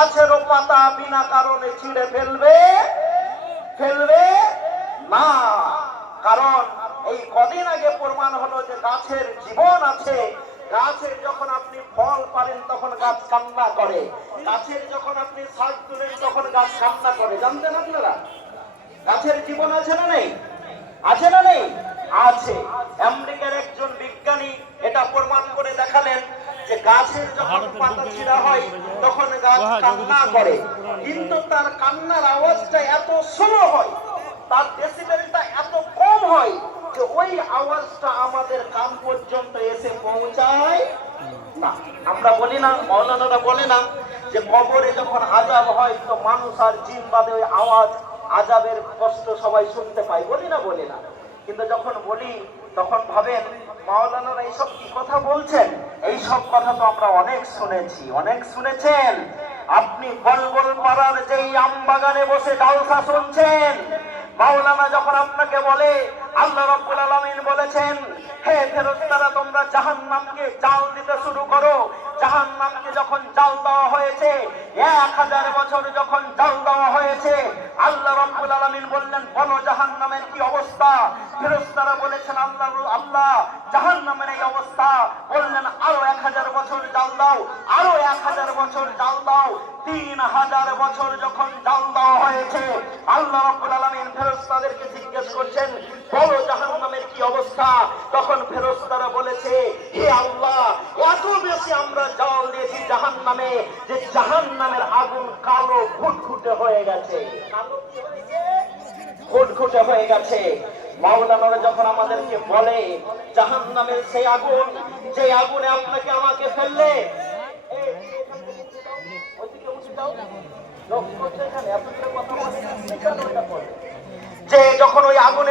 গাছেরও পাতা বিনা কারণে ছিঁড়ে ফেলবে না। কারণ এই কদিন আগে প্রমাণ হলো যে গাছের জীবন আছে। গাছের যখন আপনি ফল পারেন তখন গাছ কান্না করে, গাছের যখন আপনি শাক তুলেন তখন গাছ কান্না করে। জানতেন আপনারা? গাছের জীবন আছে না নেই? আছে না নেই? আছে। আমেরিকার একজন বিজ্ঞানী এটা প্রমাণ করে দেখালেন যে গাছের যখন পাতা ছিঁড়া হয় তখন গাছ কান্না করে, কিন্তু তার কান্নার আওয়াজটা এত স্লো হয়, তার ডেসিবেলটা এত কম হয় যে ওই আওয়াজটা আমাদের কান পর্যন্ত এসে পৌঁছায় না। আমরা বলি না, মাওলানারা বলে না যে কবরে যখন আযাব হয় তো মানুষ আর জিন বাদে ওই আওয়াজ আযাবের কষ্ট সবাই শুনতে পায়, বলি না। কিন্তু যখন বলি তখন ভাবেন মাওলানারা এইসব কি কথা বলছেন? এইসব কথা তো আমরা অনেক শুনেছেন। আপনি বলবল পাড়ার যেই আম বাগানে বসে জালসা শুনছেন, মাওলানা যখন আপনাকে বলে আল্লাহ রাব্বুল আলামিন বলেছেন, হে ফেরেশতারা তোমরা জাহান্নামকে জাল দিতে শুরু করো। জাহান্নামকে যখন জাল দেওয়া হয়েছে, 1000 বছর যখন জাল দেওয়া হয়েছে, আল্লাহ রাব্বুল আলামিন বললেন বলো জাহান্নামের কি অবস্থা? ফেরেশতারা বলেছেন আল্লাহ জাহান্নামের এই অবস্থা। বললেন আরো 1000 বছর জাল দাও, আরো 1000 বছর জাল দাও। 3000 বছর যখন জাল দেওয়া হয়েছে, আল্লাহ রাব্বুল আলামিন ফেরেশতাদেরকে জিজ্ঞেস করছেন বলো জাহান্নামের কি অবস্থা? তখন ফেরেশতারা বলেছে হে আল্লাহ এত বেশি আমরা জাল দিয়েছি জাহান্নামে যে জাহান্নামের আগুন কালো ঘুটঘুটে হয়ে গেছে। মাওলানারা যখন আমাদেরকে বলে জাহান্নামের সেই আগুন, যে আগুনে আপনাকে আমাকে ফেললে, যে যখন ওই আগুনে